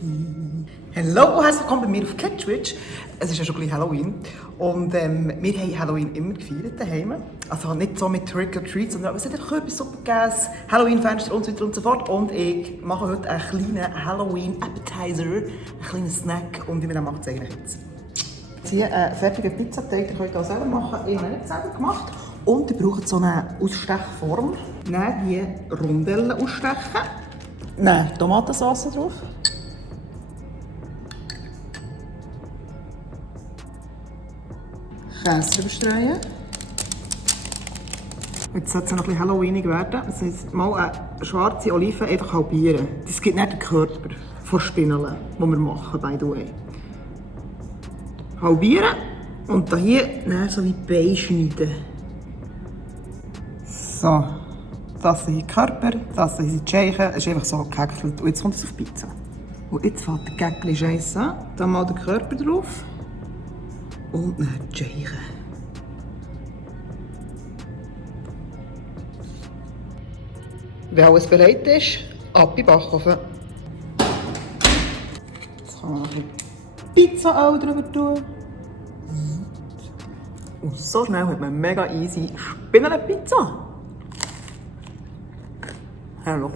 Hallo und herzlich willkommen bei mir auf Twitch. Es ist ja schon gleich Halloween und wir haben Halloween immer gefeiert daheim. Also nicht so mit Trick or Treat, sondern es hat einfach etwas super gegessen, Halloween-Fenster und so weiter und so fort. Und ich mache heute einen kleinen Halloween-Appetizer, einen kleinen Snack und wie man das macht, zeige ich euch jetzt. Hier einen fertigen Pizzateig, den könnt ihr auch selber machen. Ich habe nicht selber gemacht. Und ihr braucht so eine Ausstechform. Dann hier Rondellen ausstechen. Dann Tomatensauce drauf. Käse drüber streuen. Jetzt sollte es noch ein bisschen Halloweenig werden. Das heisst, mal eine schwarze Olive einfach halbieren. Das gibt nicht den Körper von Spinnele, den wir machen, by the way. Halbieren und hier dann so wie Bein schneiden. So, das sind die Körper, das sind die Scheichen. Es ist einfach so gehäckselt. Und jetzt kommt es auf die Pizza. Und jetzt fängt der Gäckchen Scheiß an. Dann mal den Körper drauf. Und dann die Scheichen. Wenn alles bereit ist, ab in den Backofen. Jetzt kann man noch ein bisschen Pizza drüber tun. Und so schnell hat man mega easy Spinnele-Pizza. Hallo.